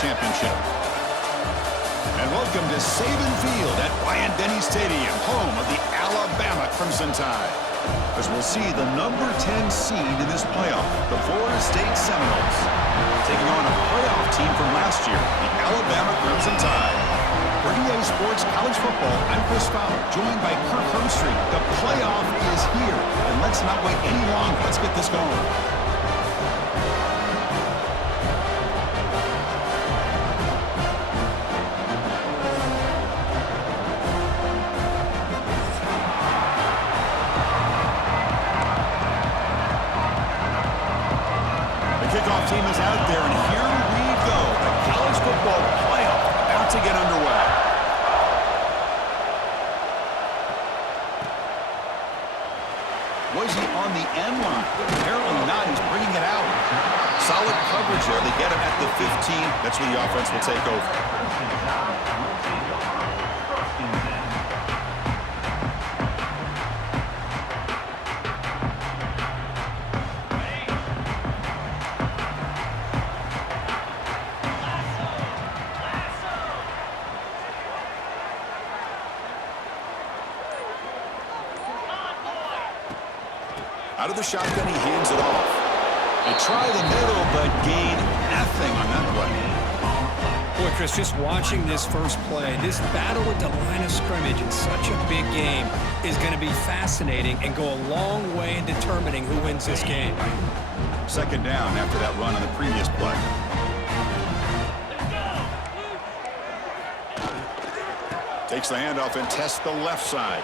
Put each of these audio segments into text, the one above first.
championship. And welcome to Saban Field at Bryant-Denny Stadium, home of the Alabama Crimson Tide. As we'll see the number 10 seed in this playoff, the Florida State Seminoles, taking on a playoff team from last year, the Alabama Crimson Tide. For EA Sports College Football, I'm Chris Fowler, joined by Kirk Hermstreet. The playoff is here, and let's not wait any longer. Let's get this going. Kickoff team is out there, and here we go. The college football playoff about to get underway. Was he on the end line? Apparently not. He's bringing it out. Solid coverage there. They get him at the 15. That's where the offense will take over. Out of the shotgun, he hands it off. They try the middle, but gain nothing on that play. Boy, Chris, just watching this first play, this battle at the line of scrimmage in such a big game is going to be fascinating and go a long way in determining who wins this game. Second down after that run on the previous play. Takes the handoff and tests the left side.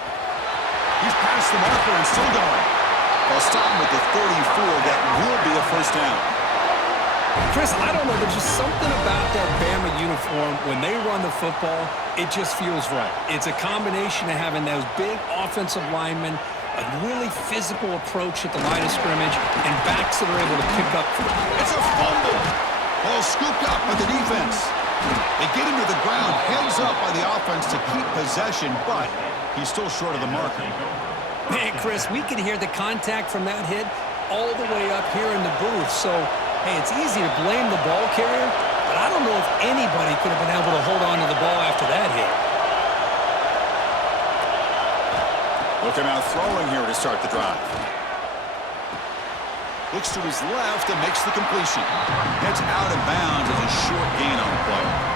He's past the marker and still going. They'll stop him at the 34. That will be a first down. Chris, I don't know. There's just something about that Bama uniform. When they run the football, it just feels right. It's a combination of having those big offensive linemen, a really physical approach at the line of scrimmage, and backs that are able to pick up. It's a fumble. Ball scooped up by the defense. They get him to the ground, heads up by the offense to keep possession, but he's still short of the marker. Man, Chris, we can hear the contact from that hit all the way up here in the booth. So, hey, it's easy to blame the ball carrier, but I don't know if anybody could have been able to hold on to the ball after that hit. Looking out throwing here to start the drive. Looks to his left and makes the completion. Heads out of bounds as a short gain on the play.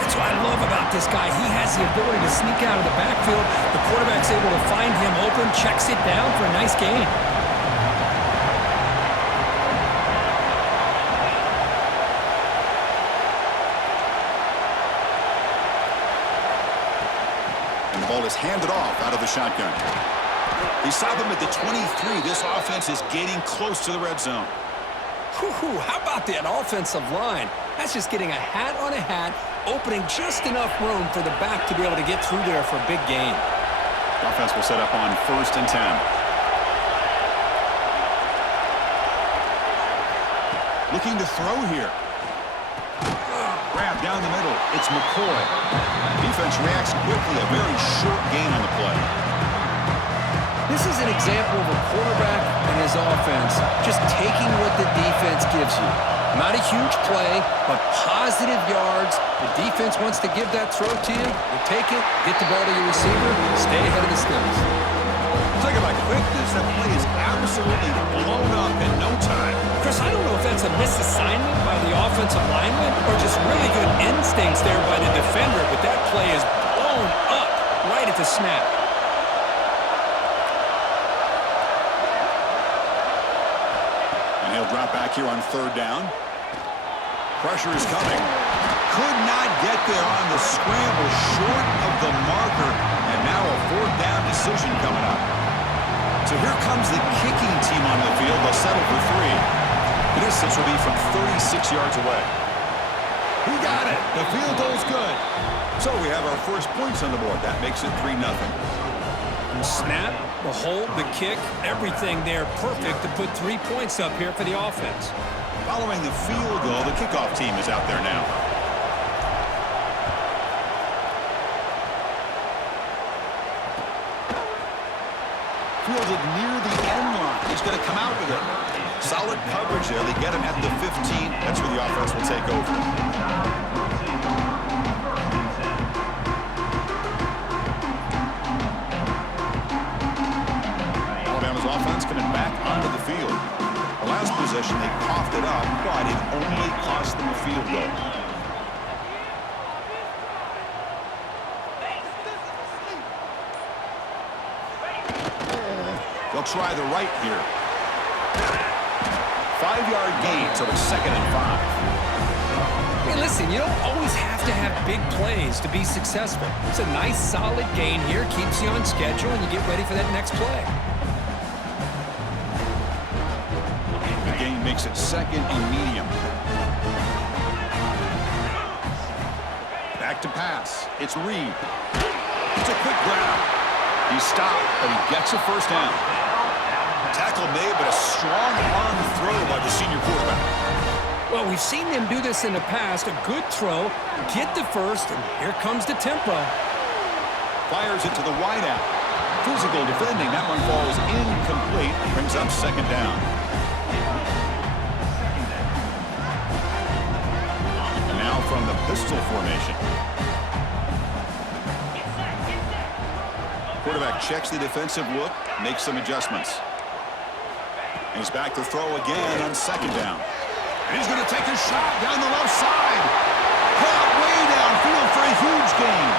That's what I love about this guy. He has the ability to sneak out of the backfield. The quarterback's able to find him open, checks it down for a nice gain. And the ball is handed off out of the shotgun. He saw them at the 23. This offense is getting close to the red zone. Whew, how about that offensive line? That's just getting a hat on a hat, opening just enough room for the back to be able to get through there for a big gain. Offense will set up on 1st and 10. Looking to throw here. Grab down the middle. It's McCoy. Defense reacts quickly. A very short gain on the play. This is an example of a quarterback and his offense just taking what the defense gives you. Not a huge play, but positive yards. The defense wants to give that throw to you. You take it, get the ball to your receiver, stay ahead of the stills. Talk about quickness. That play is absolutely blown up in no time. Chris, I don't know if that's a misassignment by the offensive lineman or just really good instincts there by the defender, but that play is blown up right at the snap. He'll drop back here on 3rd down. Pressure is coming. Could not get there on the scramble, short of the marker, and now a 4th down decision coming up. So here comes the kicking team on the field. They'll settle for 3. The distance will be from 36 yards away. He got it. The field goal's good. So we have our first points on the board. That makes it 3-0. Snap, the hold, the kick, everything there perfect to put 3 points up here for the offense. Following the field goal, the kickoff team is out there now. Fielded near the end line. He's going to come out with it. Solid coverage there. They get him at the 15. That's where the offense will take over. field goal. They'll try the right here. 5-yard gain, so it's 2nd and 5. Hey, listen, you don't always have to have big plays to be successful. It's a nice, solid gain here, keeps you on schedule, and you get ready for that next play. The gain makes it 2nd and medium. Back to pass. It's Reed. It's a quick grab. He's stopped, but he gets a first down. Tackle made, but a strong arm throw by the senior quarterback. Well, we've seen them do this in the past. A good throw, get the first, and here comes the tempo. Fires it to the wideout. Physical defending. That one falls incomplete. Brings up 2nd down. And now from the pistol formation. Quarterback checks the defensive look, makes some adjustments. And he's back to throw again on 2nd down. And he's going to take a shot down the left side. Caught way downfield for a huge gain.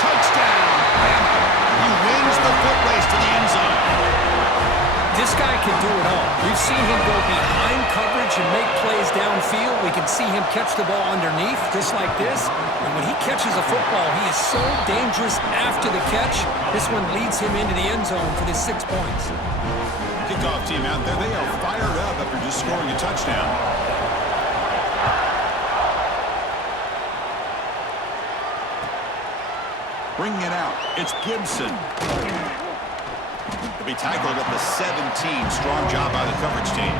Touchdown, Bama. He wins the foot race to the end zone. This guy can do it all. We've seen him go behind coverage and make plays downfield. We can see him catch the ball underneath, just like this. And when he catches a football, he is so dangerous after the catch. This one leads him into the end zone for the 6 points. Kickoff team out there, they are fired up after just scoring a touchdown. Bringing it out, it's Gibson. He'll be tackled at the 17. Strong job by the coverage team.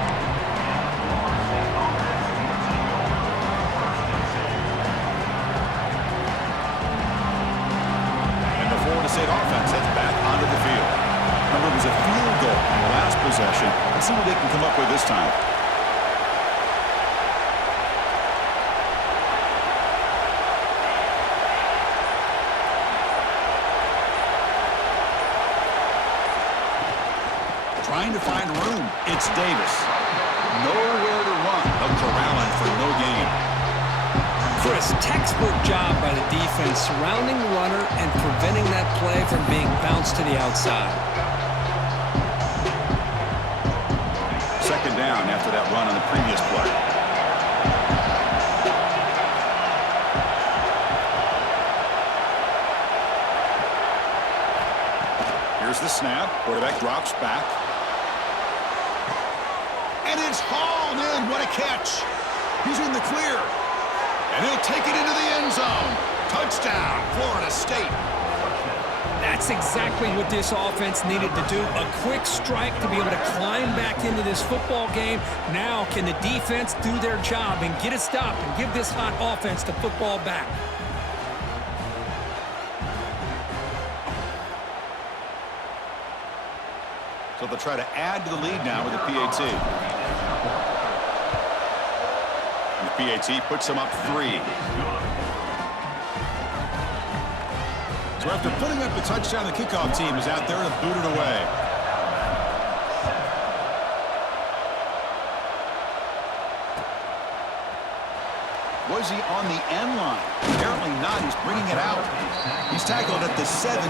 And the Florida State offense heads back onto the field. Remember, it was a field goal in the last possession. Let's see what they can come up with this time. Trying to find room. It's Davis. Nowhere to run. They'll corral him for no gain. Chris, textbook job by the defense surrounding the runner and preventing that play from being bounced to the outside. 2nd down after that run on the previous play. Here's the snap. Quarterback drops back. And it's hauled in. What a catch. He's in the clear. And he'll take it into the end zone. Touchdown, Florida State. That's exactly what this offense needed to do. A quick strike to be able to climb back into this football game. Now can the defense do their job and get a stop and give this hot offense the football back? So they'll try to add to the lead now with the PAT. And the PAT puts them up 3. So after putting up the touchdown, the kickoff team is out there to boot it away. Was he on the end line? Apparently not. He's bringing it out. He's tackled at the 17,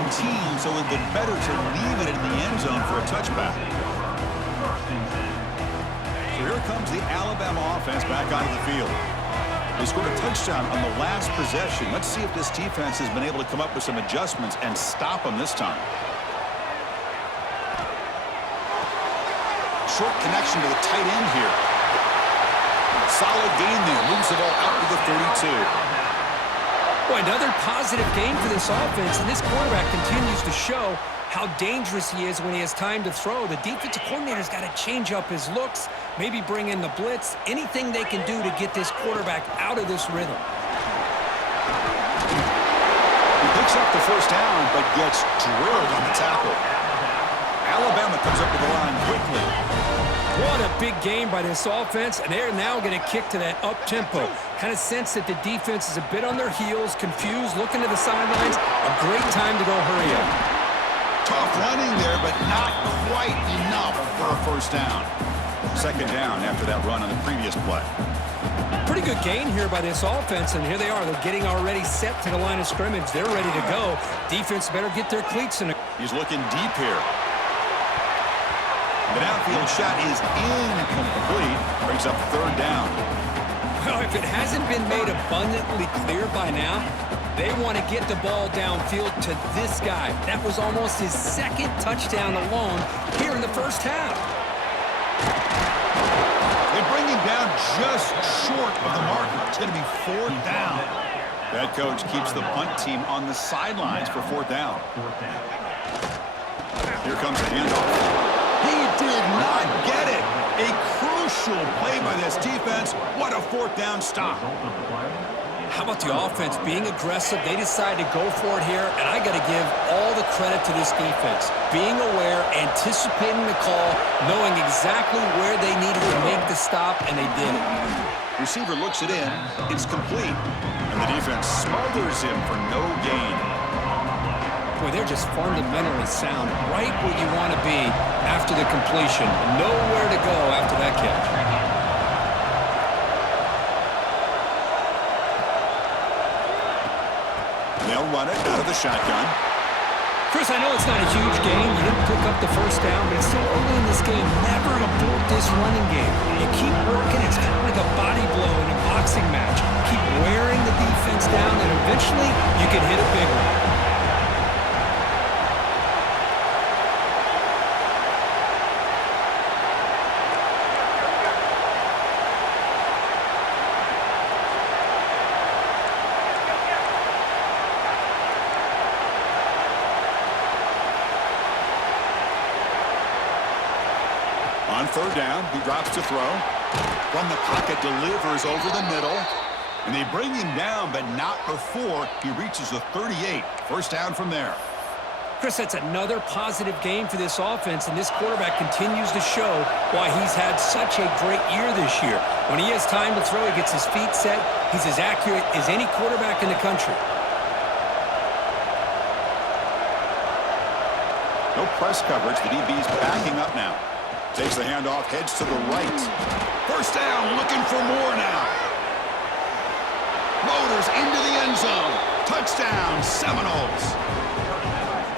so it would be better to leave it in the end zone for a touchback. So here comes the Alabama offense back onto the field. They scored a touchdown on the last possession. Let's see if this defense has been able to come up with some adjustments and stop them this time. Short connection to the tight end here. Solid gain there. Moves the ball out to the 32. Boy, another positive game for this offense, and this quarterback continues to show how dangerous he is when he has time to throw. The defensive coordinator's got to change up his looks, maybe bring in the blitz, anything they can do to get this quarterback out of this rhythm. He picks up the first down, but gets drilled on the tackle. Alabama comes up to the line quickly. What a big game by this offense, and they're now going to kick to that up-tempo. Kind of sense that the defense is a bit on their heels, confused, looking to the sidelines. A great time to go hurry up. Tough running there, but not quite enough for a first down. 2nd down after that run on the previous play. Pretty good gain here by this offense, and here they are. They're getting already set to the line of scrimmage. They're ready to go. Defense better get their cleats in. He's looking deep here. The downfield shot is incomplete. Brings up third down. Well, if it hasn't been made abundantly clear by now, they want to get the ball downfield to this guy. That was almost his second touchdown alone here in the first half. They bring him down just short of the marker. It's going to be fourth down. That coach keeps the punt team on the sidelines for fourth down. Here comes the handoff. He did not get it. A crucial play by this defense. What a fourth down stop. How about the offense being aggressive? They decide to go for it here, and I got to give all the credit to this defense. Being aware, anticipating the call, knowing exactly where they needed to make the stop, and they did it. Receiver looks it in. It's complete. And the defense smothers him for no gain. Boy, they're just fundamentally sound, right where you want to be after the completion. Nowhere to go after that catch. They'll run it out of the shotgun. Chris, I know it's not a huge game. You didn't pick up the first down, but it's still early in this game. Never abort this running game. You keep working. It's kind of like a body blow in a boxing match. Keep wearing the defense down, and eventually you can hit a big one. On third down, he drops to throw. From the pocket, delivers over the middle. And they bring him down, but not before he reaches the 38. First down from there. Chris, that's another positive game for this offense, and this quarterback continues to show why he's had such a great year this year. When he has time to throw, he gets his feet set. He's as accurate as any quarterback in the country. No press coverage. The DB's backing up now. Takes the handoff, heads to the right. First down, looking for more now. Motors into the end zone. Touchdown, Seminoles.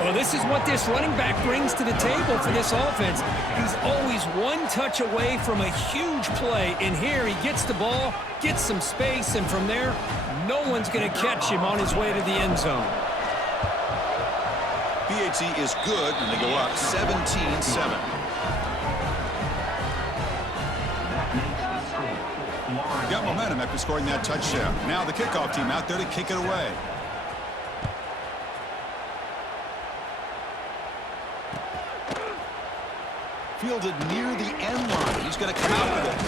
Well, this is what this running back brings to the table for this offense. He's always one touch away from a huge play. And here he gets the ball, gets some space, and from there, no one's going to catch him on his way to the end zone. BAT is good when they go up 17-7. Got momentum after scoring that touchdown. Now the kickoff team out there to kick it away. Fielded near the end line. He's going to come out with it.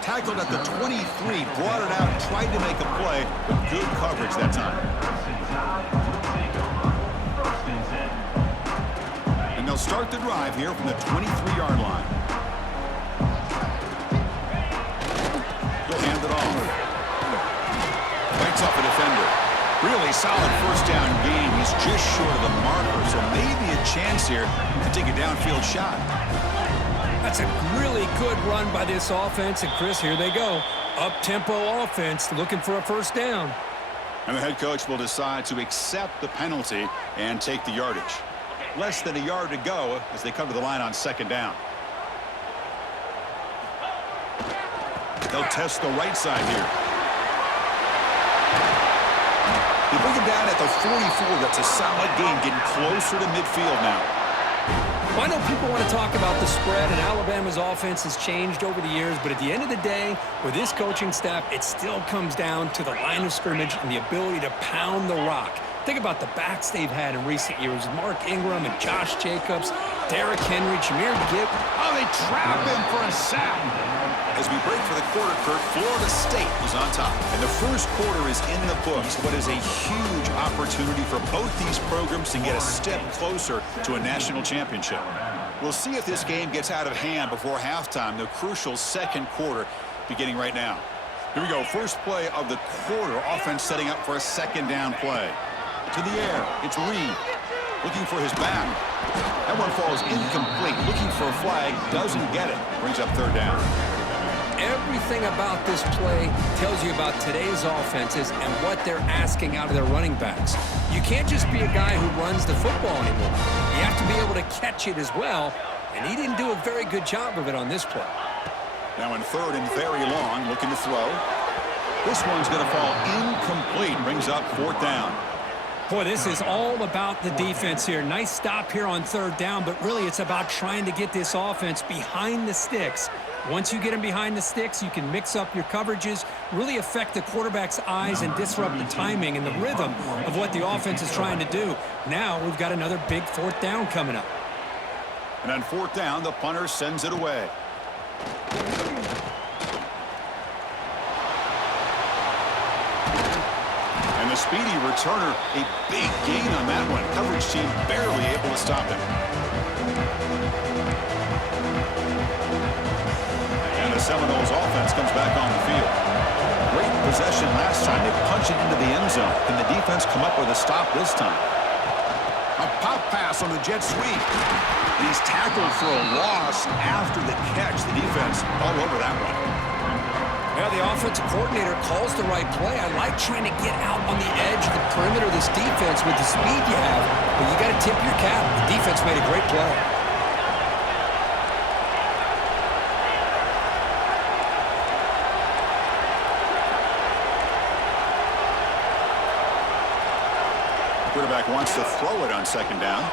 Tackled at the 23, brought it out, tried to make a play, but good coverage that time. And they'll start the drive here from the 23-yard line. He'll hand it off. Bites up a defender. Really solid first down game. He's just short of the marker, so maybe a chance here to take a downfield shot. That's a really good run by this offense, and Chris, here they go. Up-tempo offense looking for a first down. And the head coach will decide to accept the penalty and take the yardage. Less than a yard to go as they come to the line on second down. They'll test the right side here. They bring him down at the 44. That's a solid game, getting closer to midfield now. Well, I know people want to talk about the spread, and Alabama's offense has changed over the years, but at the end of the day, with this coaching staff, it still comes down to the line of scrimmage and the ability to pound the rock. Think about the backs they've had in recent years. Mark Ingram and Josh Jacobs, Derrick Henry, Jameer Gibb. Oh, they trap him for a sack. As we break for the quarter, Kurt, Florida State is on top. And the first quarter is in the books. What is a huge opportunity for both these programs to get a step closer to a national championship. We'll see if this game gets out of hand before halftime, the crucial second quarter beginning right now. Here we go. First play of the quarter. Offense setting up for a second down play. To the air. It's Reed. Looking for his back. That one falls incomplete. Looking for a flag. Doesn't get it. Brings up third down. everything about this play tells you about today's offenses and what they're asking out of their running backs. You can't just be a guy who runs the football anymore. You have to be able to catch it as well, and he didn't do a very good job of it on this play. Now in third and very long, looking to throw. This one's going to fall incomplete. Brings up fourth down. Boy, this is all about the defense here. Nice stop here on third down, but really it's about trying to get this offense behind the sticks. Once you get them behind the sticks, you can mix up your coverages, really affect the quarterback's eyes and disrupt the timing and the rhythm of what the offense is trying to do. Now we've got another big fourth down coming up. And on fourth down, the punter sends it away. And the speedy returner, a big gain on that one. Coverage team barely able to stop him. And the Seminoles offense comes back on the field. Great possession last time. They punch it into the end zone. Can the defense come up with a stop this time? A pop pass on the jet sweep. And he's tackled for a loss after the catch. The defense all over that one. Yeah, the offensive coordinator calls the right play. I like trying to get out on the edge of the perimeter of this defense with the speed you have, but you got to tip your cap. The defense made a great play. Quarterback wants to throw it on second down.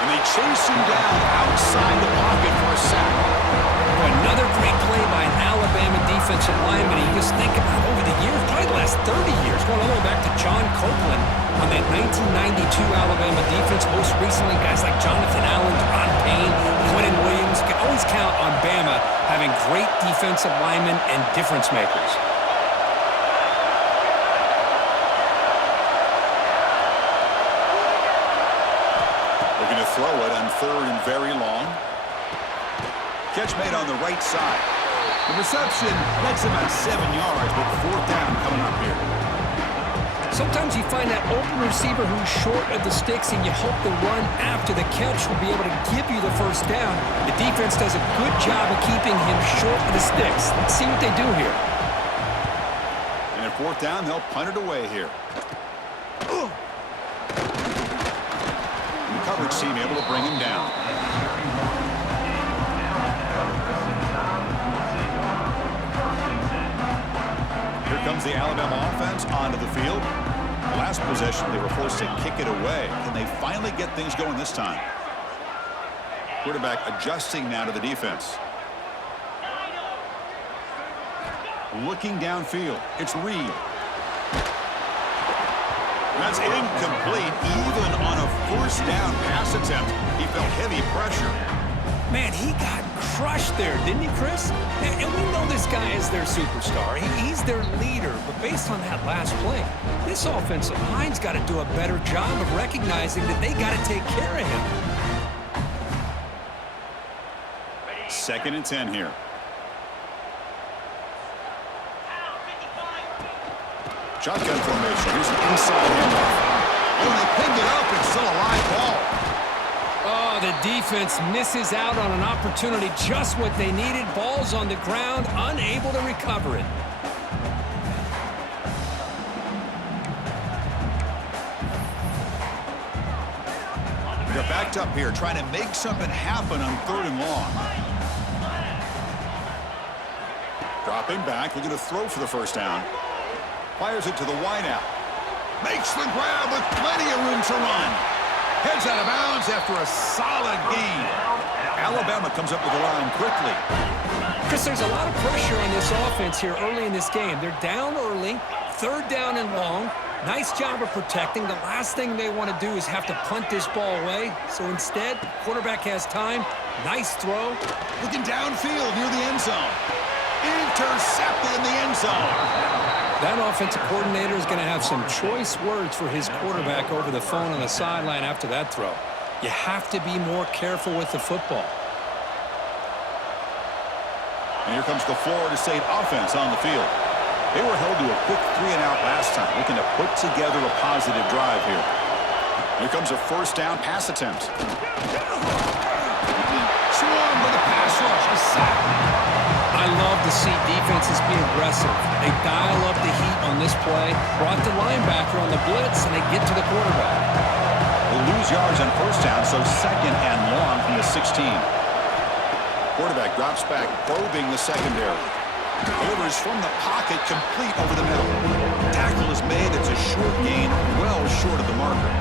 And they chase him down outside the pocket for a sack. Another great play by an Alabama defensive lineman. You just think about over the years, probably the last 30 years, going all the way back to John Copeland on that 1992 Alabama defense. Most recently, guys like Jonathan Allen, Ron Payne, Quentin Williams. You can always count on Bama having great defensive linemen and difference makers. Looking to throw it on third and very long. Catch made on the right side. The reception makes about 7 yards, but fourth down coming up here. Sometimes you find that open receiver who's short of the sticks, and you hope the run after the catch will be able to give you the first down. The defense does a good job of keeping him short of the sticks. Let's see what they do here. And at fourth down, they'll punt it away here. And the coverage team able to bring him down. Comes the Alabama offense onto the field. The last possession, they were forced to kick it away. Can they finally get things going this time? Quarterback adjusting now to the defense. Looking downfield. It's Reed. That's incomplete. Even on a first down pass attempt, he felt heavy pressure. Man, he got crushed there, didn't he, Chris? And we know this guy is their superstar. He's their leader. But based on that last play, this offensive line's got to do a better job of recognizing that they got to take care of him. Second and 10 here. Shotgun formation. Here's an inside handoff. Oh, they pick it up. It's still a live ball. Oh, the defense misses out on an opportunity, just what they needed. Ball's on the ground, unable to recover it. They're backed up here, trying to make something happen on third and long. Dropping back, looking to throw for the first down. Fires it to the wideout. Makes the grab with plenty of room to run. Heads out of bounds after a solid gain. Alabama comes up with the line quickly. Chris, there's a lot of pressure on this offense here early in this game. They're down early, third down and long. Nice job of protecting. The last thing they want to do is have to punt this ball away. So instead, quarterback has time. Nice throw. Looking downfield near the end zone. Intercepted in the end zone. That offensive coordinator is going to have some choice words for his quarterback over the phone on the sideline after that throw. You have to be more careful with the football. And here comes the Florida State offense on the field. They were held to a quick 3-and-out last time, looking to put together a positive drive here. Here comes a first down pass attempt. Swarmed with a pass rush, a sack. I love to see defenses be aggressive. They dial up the heat on this play, brought the linebacker on the blitz, and they get to the quarterback. They lose yards on first down, so second and long from the 16. Quarterback drops back, probing the secondary. Delivers from the pocket, complete over the middle. Tackle is made. It's a short gain, well short of the marker.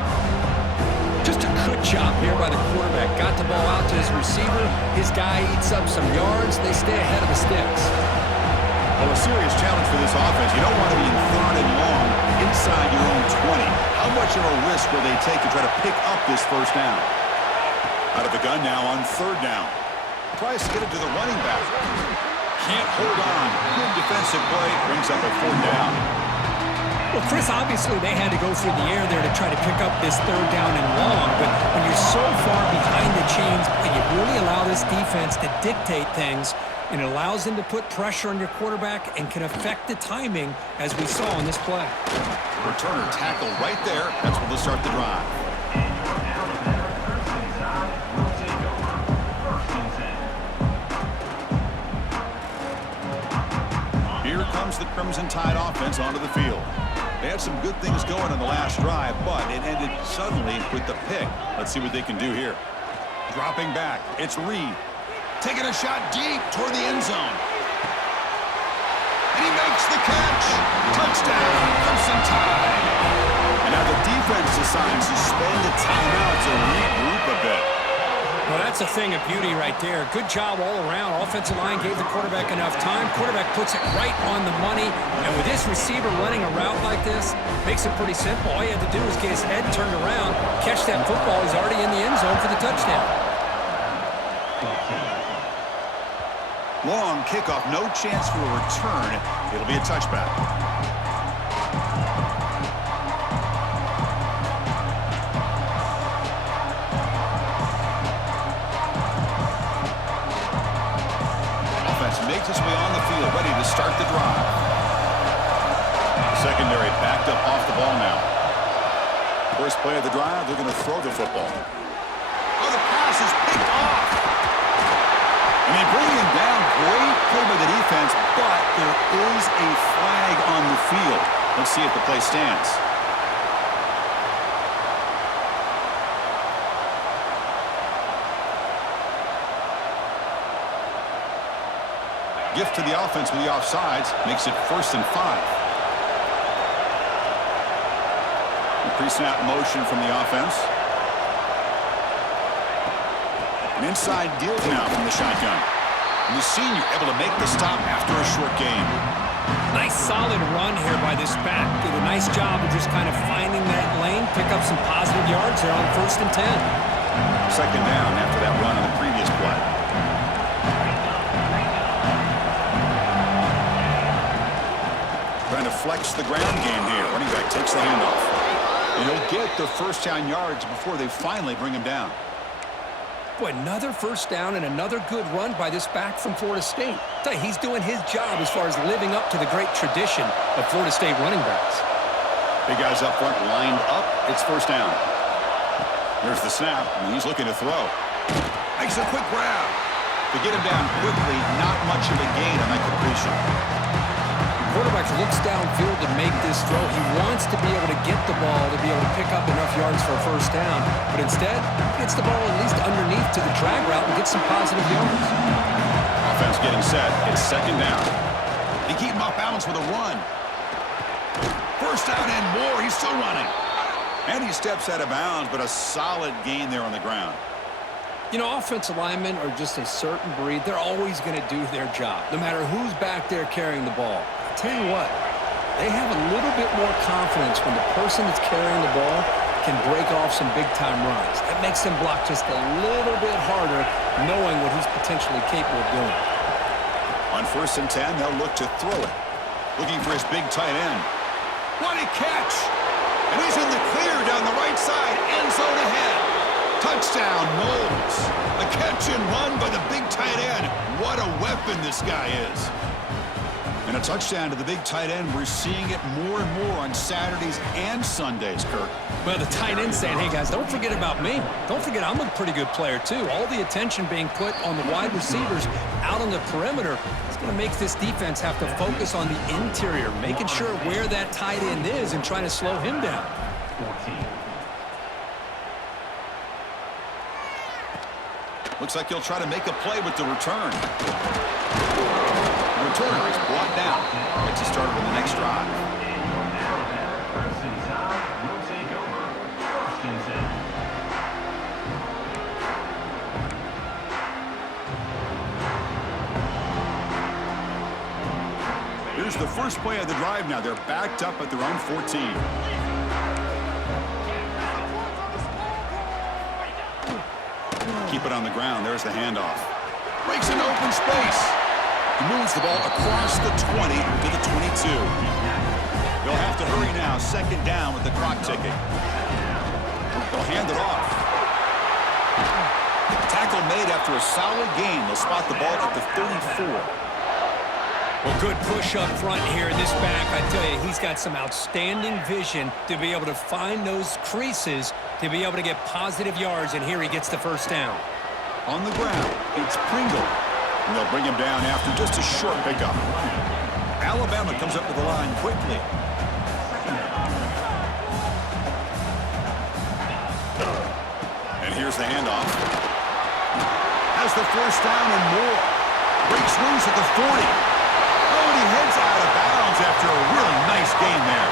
Just a good job here by the quarterback. Got the ball out to his receiver. His guy eats up some yards. They stay ahead of the sticks. Well, a serious challenge for this offense. You don't want to be in third and long inside your own 20. How much of a risk will they take to try to pick up this first down? Out of the gun now on third down. Tries to get it to the running back. Can't hold on. Good defensive play. Brings up a fourth down. Well, Chris, obviously they had to go through the air there to try to pick up this third down and long, but when you're so far behind the chains, you really allow this defense to dictate things, and it allows them to put pressure on your quarterback and can affect the timing, as we saw on this play. Returner tackle right there. That's where they'll start the drive. Here comes the Crimson Tide offense onto the field. They had some good things going on the last drive, but it ended suddenly with the pick. Let's see what they can do here. Dropping back, it's Reed. Taking a shot deep toward the end zone. And he makes the catch. Touchdown, Crimson Tide. And now the defense decides to spend a timeout to regroup a bit. Well, that's a thing of beauty right there. Good job all around. Offensive line gave the quarterback enough time. Quarterback puts it right on the money. And with this receiver running a route like this, makes it pretty simple. All you had to do was get his head turned around, catch that football. He's already in the end zone for the touchdown. Long kickoff, no chance for a return. It'll be a touchback. Makes his way on the field, ready to start the drive. The secondary backed up off the ball now. First play of the drive, they're going to throw the football. Oh, the pass is picked off. And they bring him down. Great play by the defense, but there is a flag on the field. Let's see if the play stands. Gift to the offense with the offsides makes it 1st and 5. The pre-snap motion from the offense. An inside deal now from the shotgun. And the senior able to make the stop after a short gain. Nice solid run here by this back. Did a nice job of just kind of finding that lane, pick up some positive yards there on 1st and 10. Second down after that run on the previous play. Trying to flex the ground game here. Running back takes the handoff. And he'll get the first down yards before they finally bring him down. Boy, another first down and another good run by this back from Florida State. Tell you, he's doing his job as far as living up to the great tradition of Florida State running backs. Big guys up front lined up. It's first down. There's the snap, and he's looking to throw. Makes a quick grab. To get him down quickly, not much of a gain on that completion. Quarterback looks downfield to make this throw. He wants to be able to get the ball to be able to pick up enough yards for a first down, but instead, he gets the ball at least underneath to the drag route and gets some positive yards. Offense getting set. It's second down. They keep him off balance with a run. First down and more. He's still running. And he steps out of bounds, but a solid gain there on the ground. You know, offensive linemen are just a certain breed. They're always going to do their job, no matter who's back there carrying the ball. I'll tell you what, they have a little bit more confidence when the person that's carrying the ball can break off some big-time runs. That makes them block just a little bit harder, knowing what he's potentially capable of doing. On 1st and 10, they'll look to throw it. Looking for his big tight end. What a catch! And he's in the clear down the right side, end zone ahead. Touchdown, Knowles. A catch and run by the big tight end. What a weapon this guy is. And a touchdown to the big tight end. We're seeing it more and more on Saturdays and Sundays, Kirk. Well, the tight end saying, hey, guys, don't forget about me. Don't forget I'm a pretty good player, too. All the attention being put on the wide receivers out on the perimeter is going to make this defense have to focus on the interior, making sure where that tight end is and trying to slow him down. 14. Looks like he'll try to make a play with the return. The returner is brought down. Gets us started on the next drive. Here's the first play of the drive now. They're backed up at their own 14. Keep it on the ground. There's the handoff. Breaks into open space. He moves the ball across the 20 to the 22. They'll have to hurry now. Second down with the clock ticking. They'll hand it off. Tackle made after a solid gain. They'll spot the ball at the 34. Well, good push up front here in this back. I tell you, he's got some outstanding vision to be able to find those creases, to be able to get positive yards, and here he gets the first down. On the ground, it's Pringle. And they'll bring him down after just a short pickup. Alabama comes up to the line quickly. And here's the handoff. Has the first down and more. Breaks loose at the 40. Oh, and he heads out of bounds after a really nice gain there.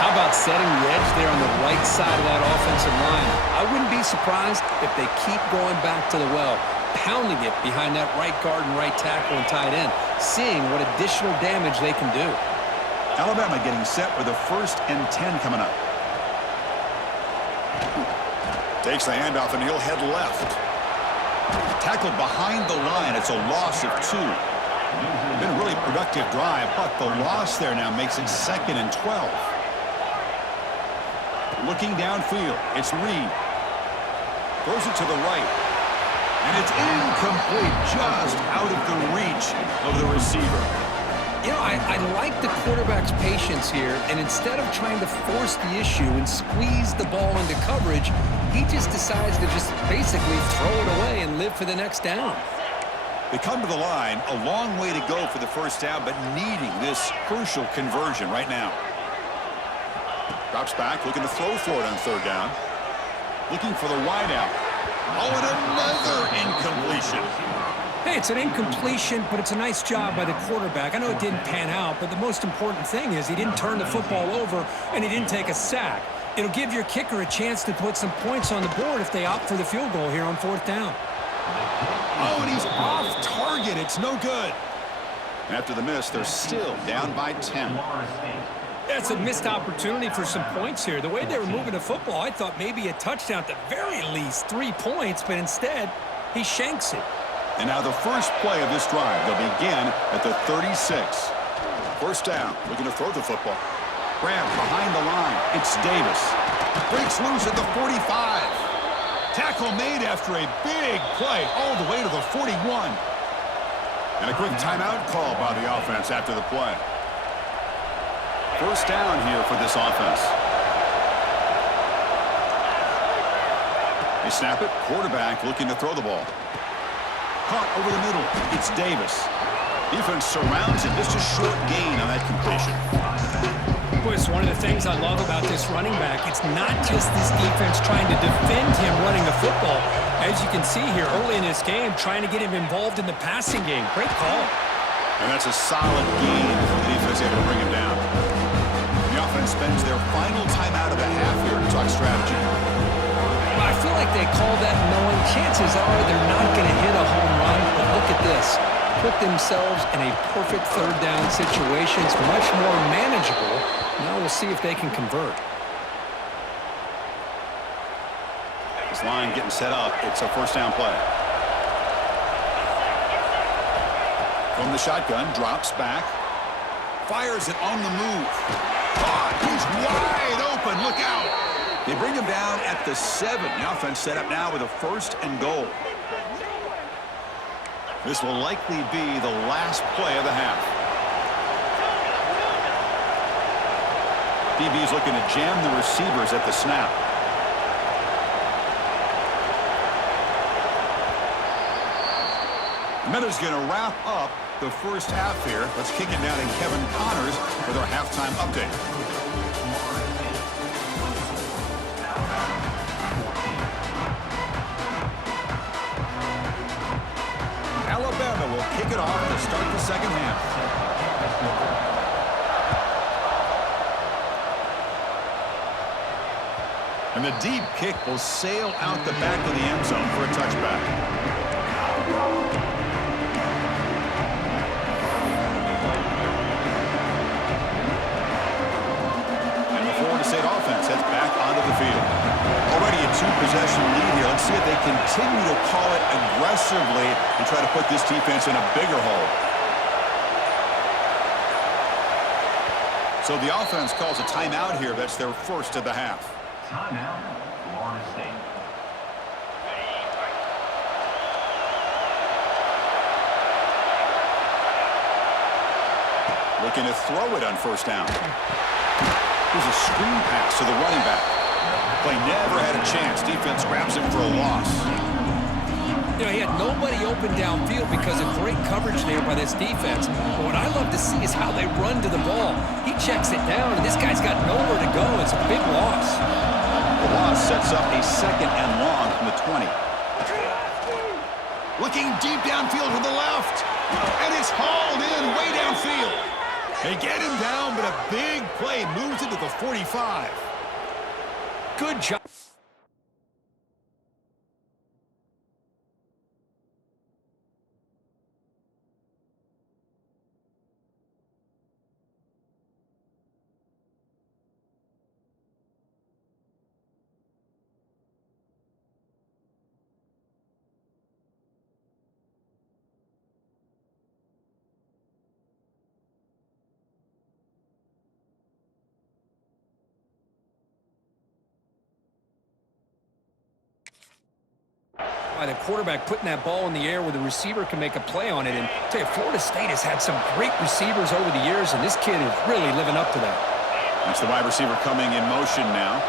How about setting the edge there on the right side of that offensive line? I wouldn't be surprised if they keep going back to the well, pounding it behind that right guard and right tackle and tight end, seeing what additional damage they can do. Alabama getting set with a 1st and 10 coming up. Takes the handoff and he'll head left. Tackled behind the line. It's a loss of 2. Been a really productive drive, but the loss there now makes it 2nd and 12. Looking downfield, it's Reed. Throws it to the right. And it's incomplete, just out of the reach of the receiver. You know, I like the quarterback's patience here, and instead of trying to force the issue and squeeze the ball into coverage, he just decides to just basically throw it away and live for the next down. They come to the line, a long way to go for the first down, but needing this crucial conversion right now. Drops back, looking to throw for it on 3rd down. Looking for the wideout. Oh, and another incompletion. Hey, it's an incompletion, but it's a nice job by the quarterback. I know it didn't pan out, but the most important thing is he didn't turn the football over and he didn't take a sack. It'll give your kicker a chance to put some points on the board if they opt for the field goal here on 4th down. Oh, and he's off target. It's no good. After the miss, they're still down by 10. That's a missed opportunity for some points here. The way they were moving the football, I thought maybe a touchdown at the very least, 3 points, but instead, he shanks it. And now the first play of this drive. They'll begin at the 36. 1st down, looking to throw the football. Grab behind the line. It's Davis. Breaks loose at the 45. Tackle made after a big play all the way to the 41. And a quick timeout call by the offense after the play. 1st down here for this offense. They snap it. Quarterback looking to throw the ball. Caught over the middle. It's Davis. Defense surrounds it. Just a short gain on that completion. Boy, it's one of the things I love about this running back. It's not just this defense trying to defend him running the football. As you can see here early in this game, trying to get him involved in the passing game. Great call. And that's a solid gain for the defense able to bring him down. The offense spends their final timeout of the half here to talk strategy. Well, I feel like they call that knowing chances are they're not going to hit a home run, but look at this. Put themselves in a perfect 3rd down situation. It's much more manageable. Now we'll see if they can convert. This line getting set up. It's a 1st down play. From the shotgun, drops back. Fires it on the move. Caught. He's wide open. Look out. They bring him down at the 7. The offense set up now with a 1st and goal. This will likely be the last play of the half. DB's looking to jam the receivers at the snap. And that is going to wrap up the first half here. Let's kick it down to Kevin Connors with our halftime update. Alabama will kick it off to start the second half. And the deep kick will sail out the back of the end zone for a touchback. State offense heads back onto the field. Already a two-possession lead here. Let's see if they continue to call it aggressively and try to put this defense in a bigger hole. So the offense calls a timeout here. That's their first of the half. Timeout, Florida State. Looking to throw it on first down. Here's a screen pass to the running back. Play never had a chance. Defense grabs him for a loss. You know, he had nobody open downfield because of great coverage there by this defense. But what I love to see is how they run to the ball. He checks it down, and this guy's got nowhere to go. It's a big loss. The loss sets up a second and long from the 20. Looking deep downfield to the left. And it's hauled in way downfield. They get him down, but a big play moves into the 45. Good job. By the quarterback putting that ball in the air where the receiver can make a play on it. And I tell you, Florida State has had some great receivers over the years, and this kid is really living up to that. That's the wide receiver coming in motion now.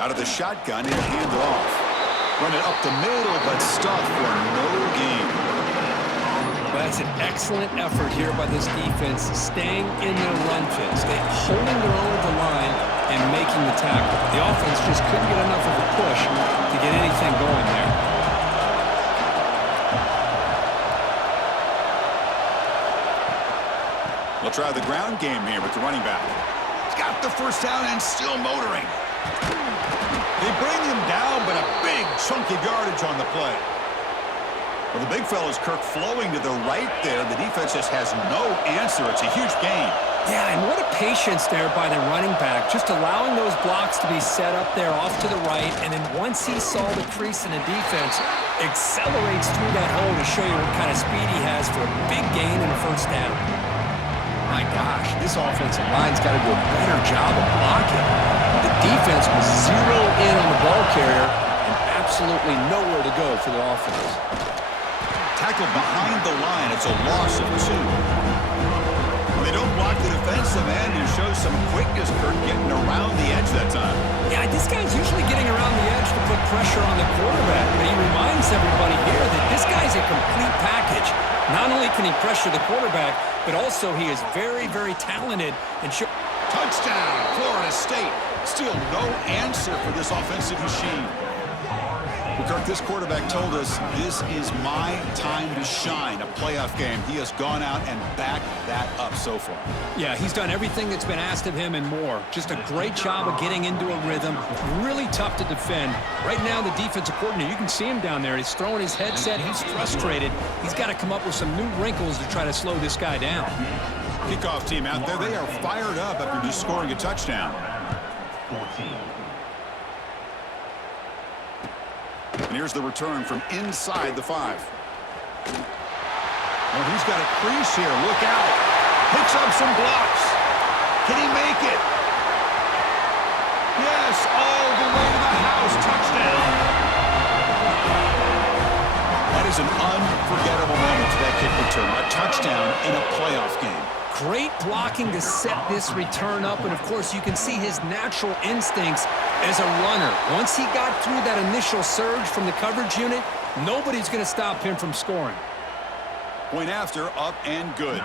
Out of the shotgun and hand off. Run it up the middle, but stuffed for no gain. Well, that's an excellent effort here by this defense, staying in their run fits. They're holding their own at the line and making the tackle. The offense just couldn't get enough of a push to get anything going there. We'll try the ground game here with the running back. He's got the first down and still motoring. They bring him down, but a big chunk of yardage on the play. Well, the big fella's Kirk flowing to the right there. The defense just has no answer. It's a huge gain. Yeah, and what a patience there by the running back, just allowing those blocks to be set up there off to the right, and then once he saw the crease in the defense, accelerates through that hole to show you what kind of speed he has for a big gain and a first down. My gosh, this offensive line's got to do a better job of blocking. The defense was zeroed in on the ball carrier and absolutely nowhere to go for the offense. Tackled behind the line. It's a loss of 2. When they don't block the defensive end, it shows some quickness. Kirk getting around the edge that time. Yeah, this guy's usually getting around the edge to put pressure on the quarterback, but he reminds everybody here that this guy's a complete package. Not only can he pressure the quarterback, but also he is very, very talented. And touchdown, Florida State. Still no answer for this offensive machine. Well, Kirk, this quarterback told us this is my time to shine, a playoff game. He has gone out and backed that up so far. Yeah, he's done everything that's been asked of him and more. Just a great job of getting into a rhythm. Really tough to defend. Right now, the defensive coordinator, you can see him down there. He's throwing his headset. He's frustrated. He's got to come up with some new wrinkles to try to slow this guy down. Kickoff team out there. They are fired up after just scoring a touchdown. 14. And here's the return from inside the 5. Oh, he's got a crease here. Look out. Picks up some blocks. Can he make it? Yes, all the way to the house. Touchdown. That is an unforgettable moment for that kick return. A touchdown in a playoff game. Great blocking to set this return up, and of course you can see his natural instincts as a runner. Once he got through that initial surge from the coverage unit, nobody's going to stop him from scoring. Point after, up and good.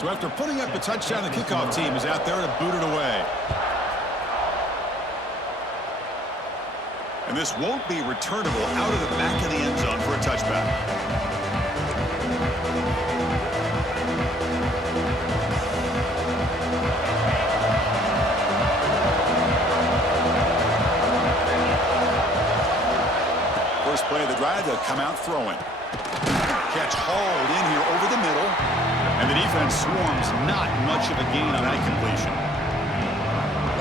So after putting up a touchdown, the kickoff team is out there to boot it away. And this won't be returnable out of the back of the end zone for a touchback. First play of the drive, they'll come out throwing. Catch hauled in here over the middle. And the defense swarms. Not much of a gain on that completion.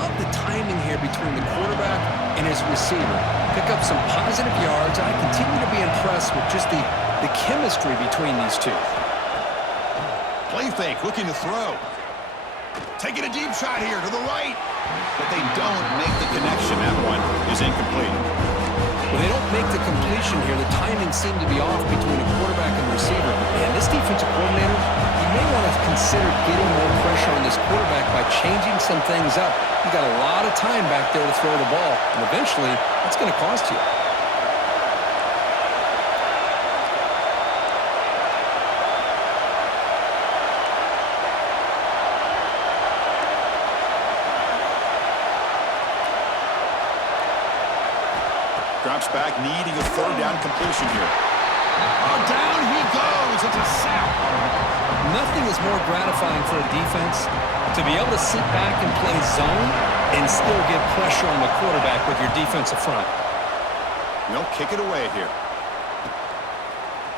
Love the timing here between the quarterback and his receiver. Pick up some positive yards. I continue to be impressed with just the chemistry between these two. Play fake, looking to throw. Taking a deep shot here to the right. But they don't make the connection. That one is incomplete. When they don't make the completion here, the timing seemed to be off between a quarterback and receiver. And this defensive coordinator, he may want to consider getting more pressure on this quarterback by changing some things up. You got a lot of time back there to throw the ball, and eventually that's going to cost you. Drops back, needing a third down completion here. Oh, down he goes. It's a sack. Nothing is more gratifying for a defense to be able to sit back and play zone and still get pressure on the quarterback with your defensive front. They'll kick it away here.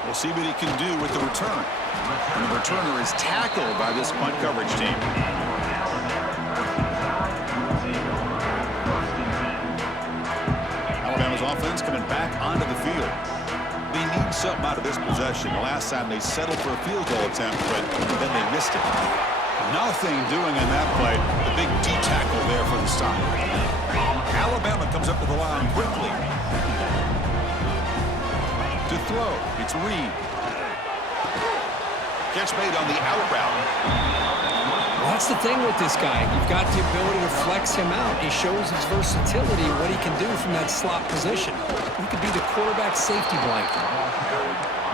We'll see what he can do with the return. And the returner is tackled by this punt coverage team. Alabama's offense coming back onto the field. They need something out of this possession. The last time they settled for a field goal attempt, but then they missed it. Nothing doing on that play. The big D tackle there for the stop. Alabama comes up to the line quickly. To throw, it's Reed. Catch made on the out route. Well, that's the thing with this guy. You've got the ability to flex him out. He shows his versatility and what he can do from that slot position. He could be the quarterback safety blanket.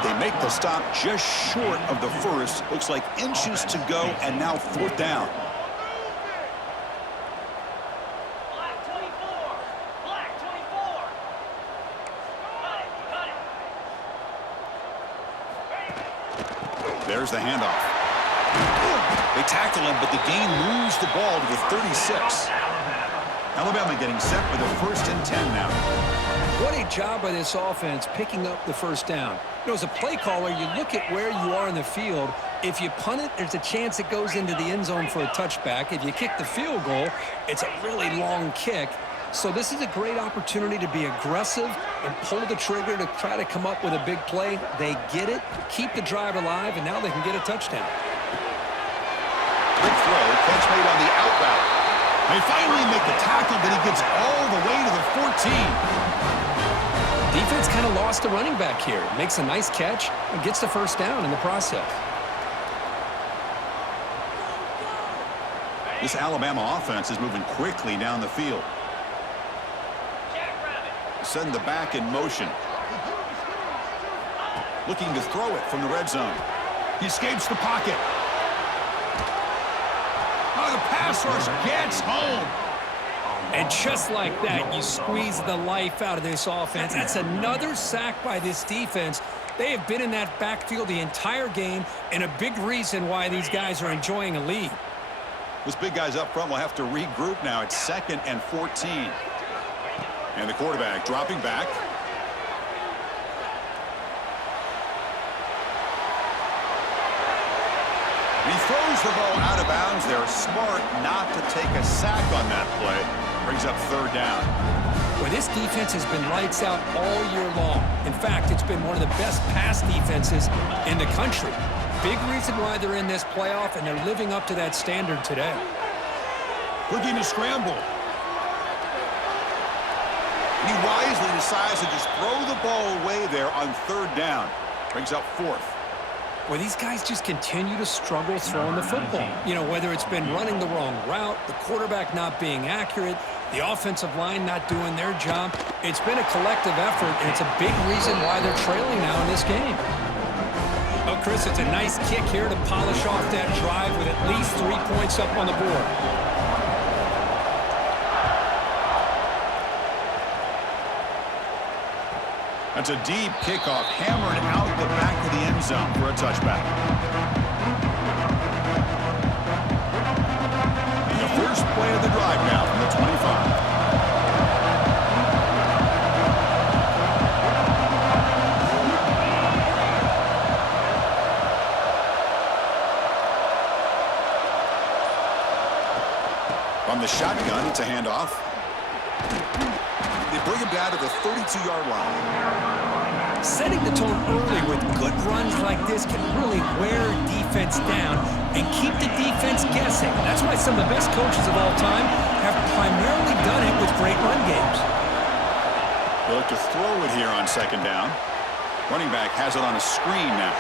They make the stop just short of the first. Looks like inches to go, and now fourth down. Black 24. Black 24. Cut it. There's the handoff. They tackle him, but the gain moves the ball to the 36. Alabama getting set for the 1st and 10 now. What a job by this offense picking up the first down. You know, as a play caller, you look at where you are in the field. If you punt it, there's a chance it goes into the end zone for a touchback. If you kick the field goal, it's a really long kick. So this is a great opportunity to be aggressive and pull the trigger to try to come up with a big play. They get it, keep the drive alive, and now they can get a touchdown. Good throw, catch made on the out route. They finally make the tackle, but he gets all the way to the 14. Defense kind of lost the running back here. Makes a nice catch and gets the first down in the process. This Alabama offense is moving quickly down the field. Send the back in motion. Looking to throw it from the red zone. He escapes the pocket. Oh, the pass rush gets home. And just like that, you squeeze the life out of this offense. That's another sack by this defense. They have been in that backfield the entire game, and a big reason why these guys are enjoying a lead. This big guy's up front will have to regroup now. It's 2nd and 14. And the quarterback dropping back. And he throws the ball out of bounds. They're smart not to take a sack on that play. Brings up 3rd down. Well, this defense has been lights out all year long. In fact, it's been one of the best pass defenses in the country. big reason why they're in this playoff, and they're living up to that standard today. Looking to scramble. He wisely decides to just throw the ball away there on third down. Brings up fourth. Well, these guys just continue to struggle throwing the football. You know, whether it's been running the wrong route, the quarterback not being accurate, the offensive line not doing their job. It's been a collective effort, and it's a big reason why they're trailing now in this game. Oh, Chris, it's a nice kick here to polish off that drive with at least 3 points up on the board. That's a deep kickoff, hammered out the back of the end zone for a touchback. The first play of the drive now from the 25. From the shotgun, it's a handoff. They bring him down to the 32-yard line. Setting the tone early with good runs like this can really wear defense down and keep the defense guessing. That's why some of the best coaches of all time have primarily done it with great run games. They look to throw it here on second down. Running back has it on a screen now.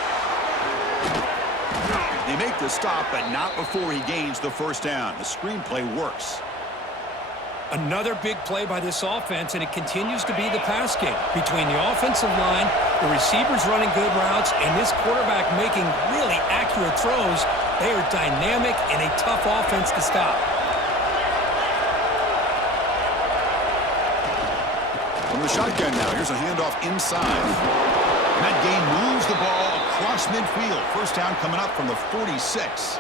They make the stop, but not before he gains the first down. The screen play works. Another big play by this offense, and it continues to be the pass game. Between the offensive line, the receivers running good routes, and this quarterback making really accurate throws, they are dynamic and a tough offense to stop. From the shotgun now, here's a handoff inside. And that gain moves the ball across midfield. First down coming up from the 46.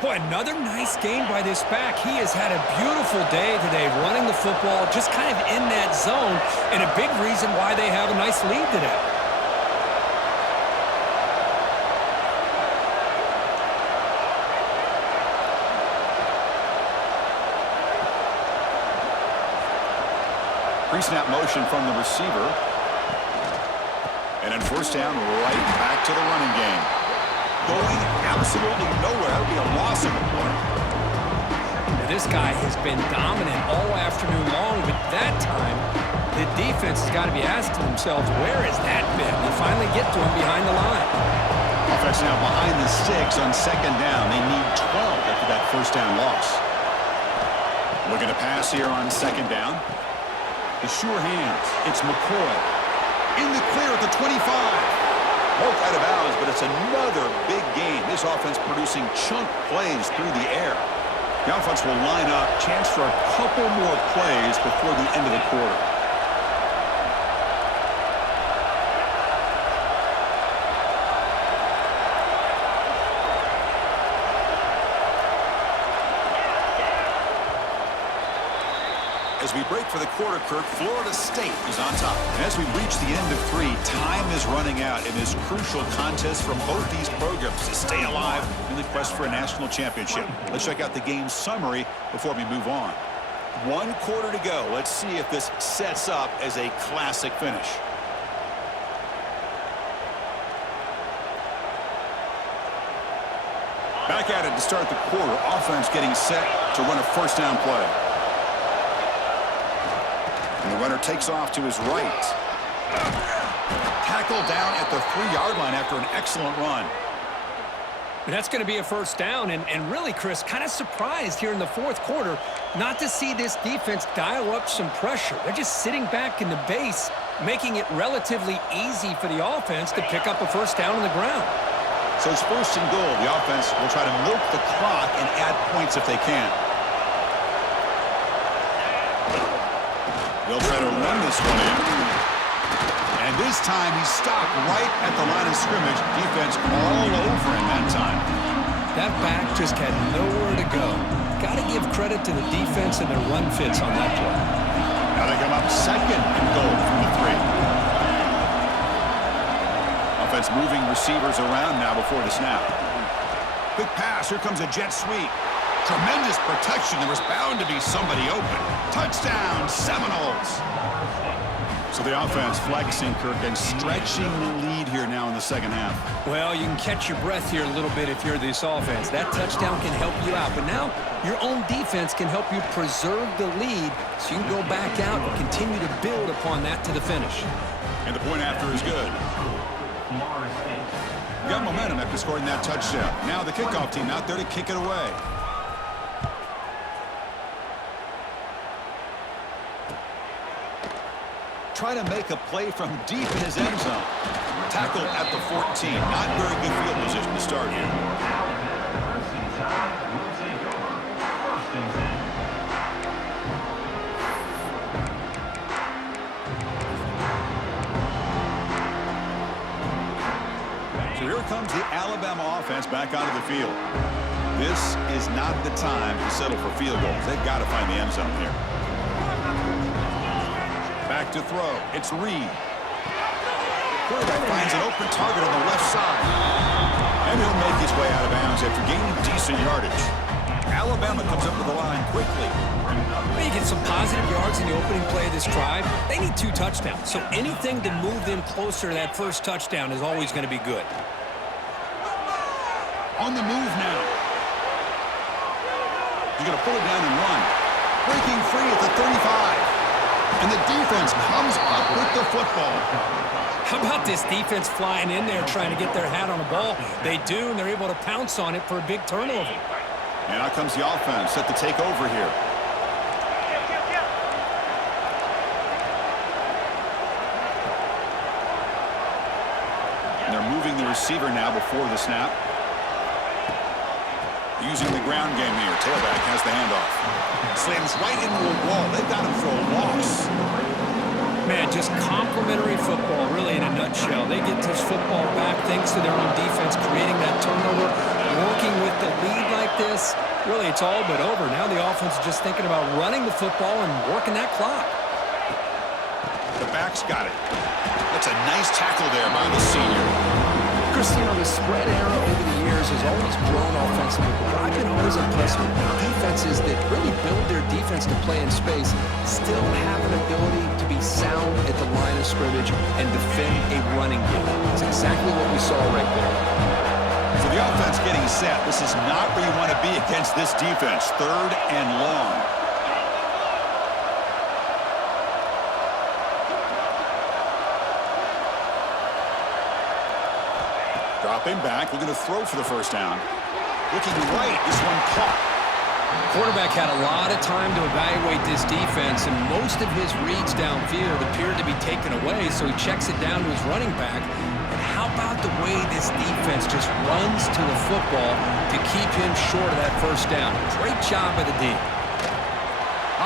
Boy, another nice game by this back. He has had a beautiful day today running the football, just kind of in that zone, and a big reason why they have a nice lead today. Pre-snap motion from the receiver. And then first down right back to the running game. Going absolutely nowhere. That would be a loss of a play. This guy has been dominant all afternoon long, but that time, the defense has got to be asking themselves, where has that been? They finally get to him behind the line. Offense now behind the sticks on second down. They need 12 after that first down loss. Looking to pass here on second down. The sure hands. It's McCoy. In the clear at the 25. Both out of bounds, but it's another big game. This offense producing chunk plays through the air. The offense will line up. Chance for a couple more plays before the end of the quarter. As we break for the quarter, Kirk, Florida State is on top. And as we reach the end of three, time is running out in this crucial contest from both these programs to stay alive in the quest for a national championship. Let's check out the game summary before we move on. 1 quarter to go. Let's see if this sets up as a classic finish. Back at it to start the quarter. Offense getting set to run a first down play. And the runner takes off to his right. Tackled down at the 3-yard line after an excellent run. And that's going to be a first down, and really, Chris, kind of surprised here in the fourth quarter not to see this defense dial up some pressure. They're just sitting back in the base, making it relatively easy for the offense to pick up a first down on the ground. So it's first and goal. The offense will try to milk the clock and add points if they can. They'll try to run this one in. And this time he's stopped right at the line of scrimmage. Defense all over him that time. That back just had nowhere to go. Got to give credit to the defense and their run fits on that play. Now they come up second and goal from the 3. Offense moving receivers around now before the snap. Quick pass. Here comes a jet sweep. Tremendous protection. There was bound to be somebody open. Touchdown, Seminoles. So the offense flexing, Kirk, and stretching the lead here now in the second half. Well, you can catch your breath here a little bit if you're this offense. That touchdown can help you out. But now your own defense can help you preserve the lead so you can go back out and continue to build upon that to the finish. And the point after is good. You got momentum after scoring that touchdown. Now the kickoff team out there to kick it away. Trying to make a play from deep in his end zone. Tackled at the 14. Not very good field position to start here. So here comes the Alabama offense back onto the field. This is not the time to settle for field goals. They've got to find the end zone here. Back to throw. It's Reed. Quarterback finds an open target on the left side. And he'll make his way out of bounds after gaining decent yardage. Alabama comes up to the line quickly. Well, you get some positive yards in the opening play of this drive. They need 2 touchdowns, so anything to move them closer to that first touchdown is always going to be good. On the move now. He's going to pull it down and run. Breaking free at the 35. And the defense comes up with the football. How about this defense flying in there trying to get their hat on the ball? They do, and they're able to pounce on it for a big turnover. And out comes the offense set to take over here. And they're moving the receiver now before the snap. Using the ground game here. Tailback has the handoff. Slams right into a wall. They've got him for a loss. Man, just complimentary football, really, in a nutshell. They get this football back thanks to their own defense, creating that turnover, working with the lead like this. Really, it's all but over. Now the offense is just thinking about running the football and working that clock. The back's got it. That's a nice tackle there by the senior. Christian, the spread era over the years has always grown offensively. But I've been always impressed with defenses that really build their defense to play in space, still have an ability to be sound at the line of scrimmage and defend a running game. That's exactly what we saw right there. So the offense getting set. This is not where you want to be against this defense. 3rd and long. Dropping back, looking to throw for the first down. Looking right, this one caught. Quarterback had a lot of time to evaluate this defense, and most of his reads downfield appeared to be taken away, so he checks it down to his running back. And how about the way this defense just runs to the football to keep him short of that first down? Great job by the D.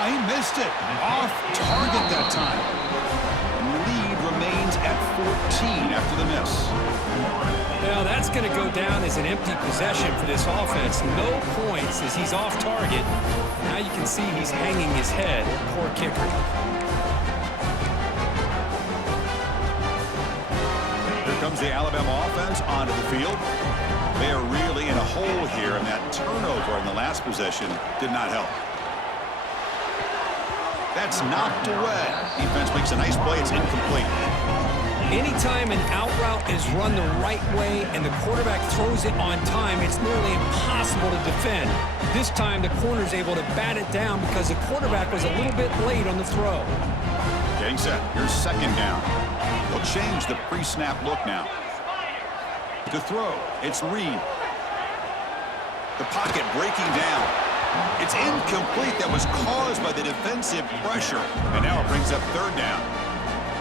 He missed it. Off target that time. Lead remains at 14 after the miss. Well, that's going to go down as an empty possession for this offense. No points as he's off target. Now you can see he's hanging his head. Poor kicker. Here comes the Alabama offense onto the field. They are really in a hole here, and that turnover in the last possession did not help. That's knocked away. Defense makes a nice play. It's incomplete. Anytime an out route is run the right way and the quarterback throws it on time, it's nearly impossible to defend. This time, the corner's able to bat it down because the quarterback was a little bit late on the throw. Getting set. Here's 2nd down. They'll change the pre-snap look now. To throw, it's Reed. The pocket breaking down. It's incomplete. That was caused by the defensive pressure. And now it brings up 3rd down.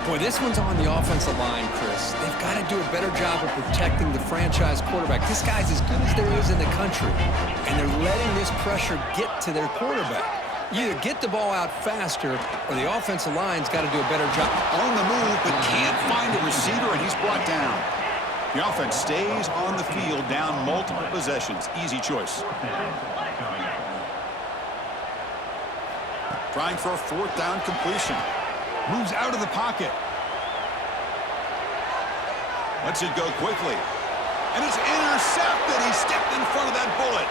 Boy, this one's on the offensive line, Chris. They've got to do a better job of protecting the franchise quarterback. This guy's as good as there is in the country, and they're letting this pressure get to their quarterback. You either get the ball out faster, or the offensive line's got to do a better job. On the move, but can't find a receiver, and he's brought down. The offense stays on the field, down multiple possessions. Easy choice. Trying for a 4th down completion. Moves out of the pocket. Lets it go quickly. And it's intercepted. He stepped in front of that bullet.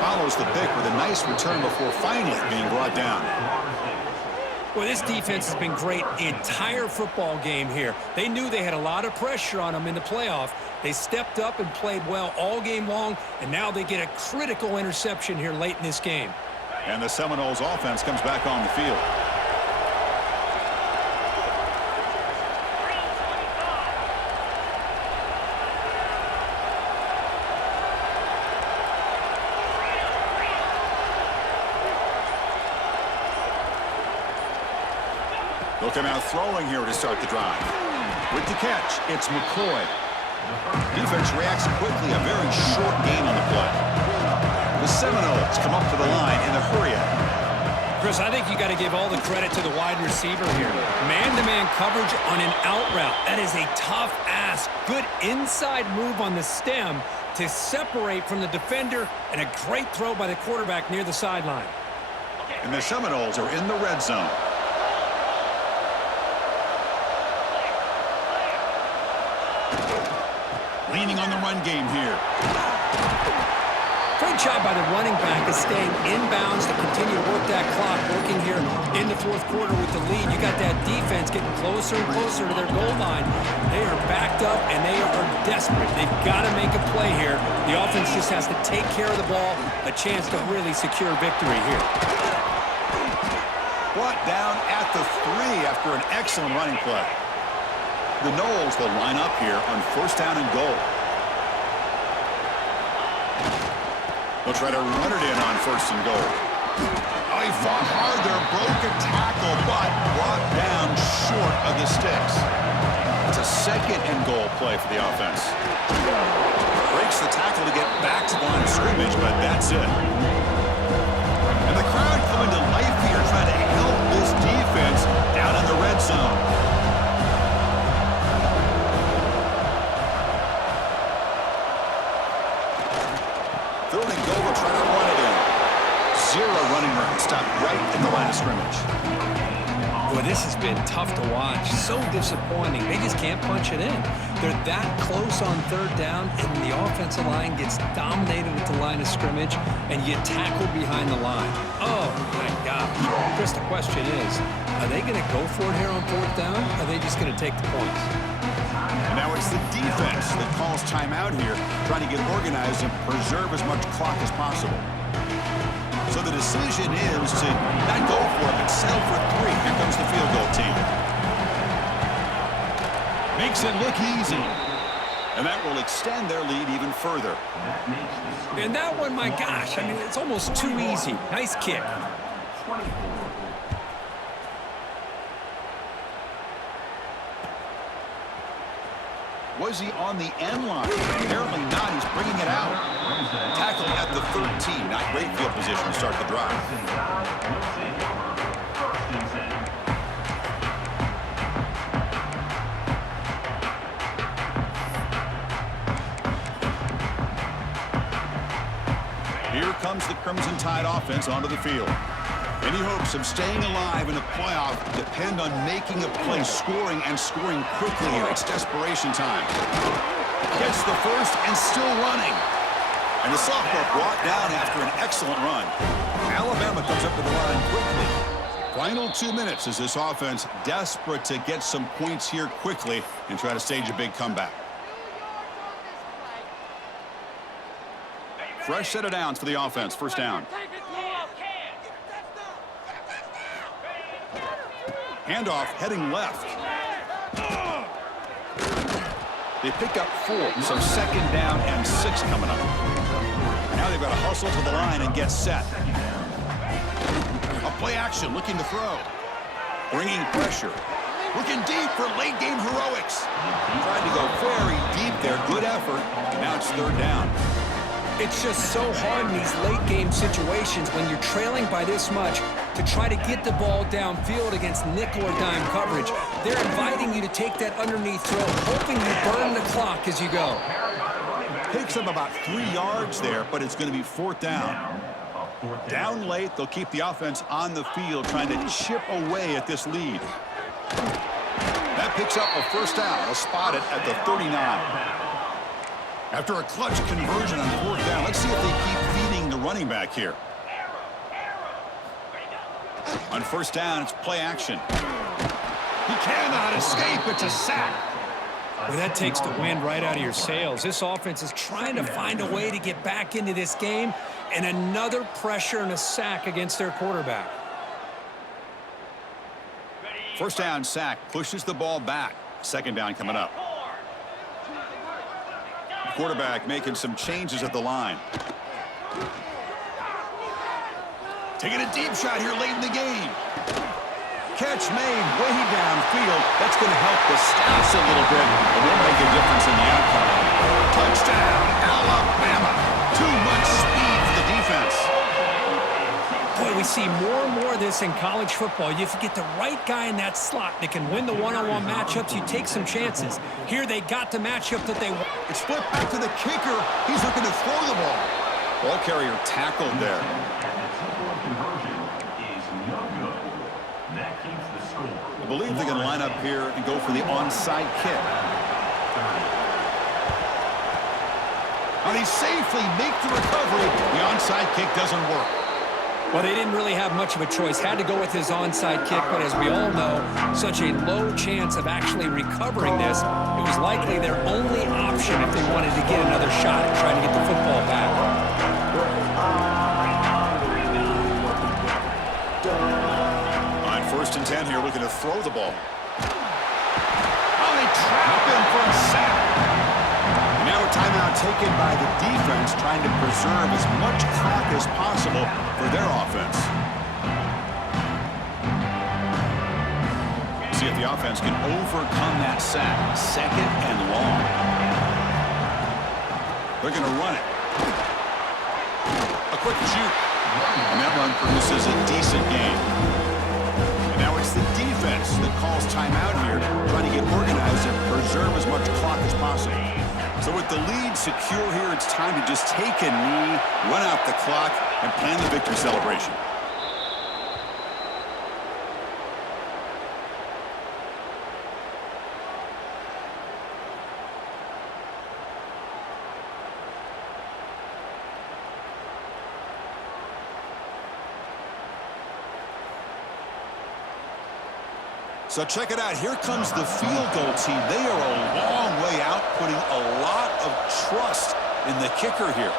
Follows the pick with a nice return before finally being brought down. Well, this defense has been great the entire football game here. They knew they had a lot of pressure on them in the playoff. They stepped up and played well all game long, and now they get a critical interception here late in this game. And the Seminoles offense comes back on the field. They'll come out throwing here to start the drive. With the catch, it's McCoy. Defense reacts quickly, a very short gain on the play. The Seminoles come up to the line in a hurry-up. Chris, I think you got to give all the credit to the wide receiver here. Man-to-man coverage on an out route. That is a tough ask. Good inside move on the stem to separate from the defender, and a great throw by the quarterback near the sideline. And the Seminoles are in the red zone. Leaning on the run game here. Great job by the running back of staying inbounds to continue to work that clock, working here in the fourth quarter with the lead. You got that defense getting closer and closer to their goal line. They are backed up, and they are desperate. They've got to make a play here. The offense just has to take care of the ball, a chance to really secure victory here. Brought down at the 3 after an excellent running play. The Noles will line up here on first down and goal. They'll try to run it in on first and goal. Oh, he fought hard there, broke a tackle, but brought down short of the sticks. It's a second and goal play for the offense. Breaks the tackle to get back to the line of scrimmage, but that's it. And the crowd coming to life here, trying to help this defense down in the red zone. Third and goal, will try to run it in. Zero running room, stopped right at the line of scrimmage. Boy, this has been tough to watch. So disappointing. They just can't punch it in. They're that close on third down, and the offensive line gets dominated at the line of scrimmage, and you tackle behind the line. Oh, my gosh. Chris, the question is, are they going to go for it here on fourth down, or are they just going to take the points? And now it's the defense that calls timeout here, trying to get organized and preserve as much clock as possible. So the decision is to not go for it, but settle for 3. Here comes the field goal team. Makes it look easy. And that will extend their lead even further. And that one, my gosh, I mean, it's almost too easy. Nice kick. Was he on the end line? Apparently not. He's bringing it out. Tackle at the 13. Not great field position to start the drive. Here comes the Crimson Tide offense onto the field. Any hopes of staying alive in the playoff depend on making a play, scoring, and scoring quickly here. It's desperation time. Gets the first and still running. And the sophomore brought down after an excellent run. Alabama comes up to the line quickly. Final 2 minutes as this offense desperate to get some points here quickly and try to stage a big comeback. Fresh set of downs for the offense. First down. Handoff heading left. They pick up 4, so second down and 6 coming up. Now they've got to hustle to the line and get set. A play action, looking to throw. Bringing pressure. Looking deep for late game heroics. Tried to go very deep there. Good effort. Now it's third down. It's just so hard in these late game situations when you're trailing by this much to try to get the ball downfield against nickel or dime coverage. They're inviting you to take that underneath throw, hoping you burn the clock as you go. Picks up about 3 yards there, but it's going to be fourth down. Down late, they'll keep the offense on the field trying to chip away at this lead. That picks up a first down. They'll spot it at the 39. After a clutch conversion on fourth down, let's see if they keep feeding the running back here. On first down, it's play action. He cannot escape. It's a sack. Well, that takes the wind right out of your sails. This offense is trying to find a way to get back into this game, and another pressure and a sack against their quarterback. First down sack, pushes the ball back. Second down coming up. The quarterback making some changes at the line. Taking a deep shot here late in the game. Catch made way downfield. That's going to help the stats a little bit. It won't make a difference in the outcome. Touchdown, Alabama. Too much speed for the defense. Boy, we see more and more of this in college football. If you get the right guy in that slot that can win the one-on-one matchups, you take some chances. Here they got the matchup that they want. It's flipped back to the kicker. He's looking to throw the ball. Ball carrier tackled there. I believe they can line up here and go for the onside kick. And he safely make the recovery. The onside kick doesn't work. Well, they didn't really have much of a choice. Had to go with his onside kick, but as we all know, such a low chance of actually recovering this. It was likely their only option if they wanted to get another shot at trying to get the football back. First and 10 here, looking to throw the ball. Oh, they trap him for a sack. And now a timeout taken by the defense, trying to preserve as much clock as possible for their offense. See if the offense can overcome that sack. Second and long. They're going to run it. A quick juke. And that run produces a decent gain. Now it's the defense that calls timeout here, trying to get organized and preserve as much clock as possible. So with the lead secure here, it's time to just take a knee, run out the clock, and plan the victory celebration. So check it out. Here comes the field goal team. They are a long way out, putting a lot of trust in the kicker here.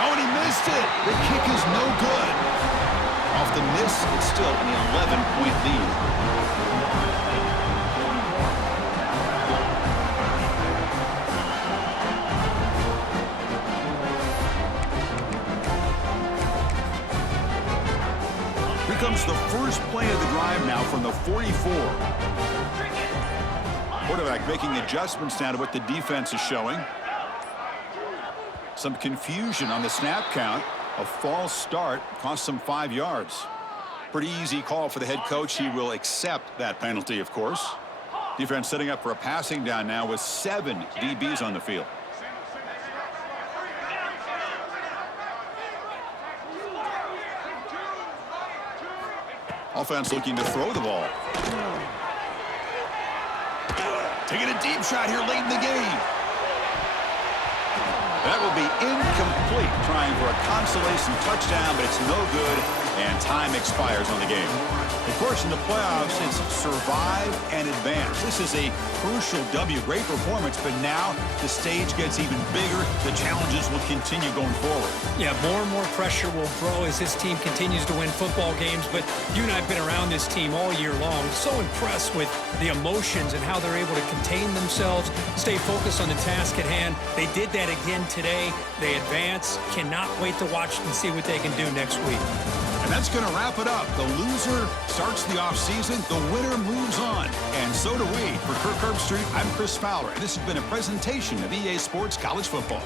Oh, and he missed it. The kick is no good. Off the miss, it's still an 11-point lead. Here comes the first play of the drive now from the 44. Quarterback making adjustments now to what the defense is showing. Some confusion on the snap count. A false start cost him 5 yards. Pretty easy call for the head coach. He will accept that penalty, of course. Defense setting up for a passing down now with 7 DBs on the field. Offense looking to throw the ball. Taking a deep shot here late in the game. That will be incomplete, trying for a consolation touchdown, but it's no good, and time expires on the game. Of course, in the playoffs, it's survive and advance. This is a crucial W. Great performance, but now the stage gets even bigger. The challenges will continue going forward. Yeah, more and more pressure will grow as this team continues to win football games, but you and I have been around this team all year long. So impressed with the emotions and how they're able to contain themselves, stay focused on the task at hand. They did that again today. They advance. Cannot wait to watch and see what they can do next week. And that's going to wrap it up. The loser starts the offseason. The winner moves on. And so do we. For Kirk Herbstreit, I'm Chris Fowler. And this has been a presentation of EA Sports College Football.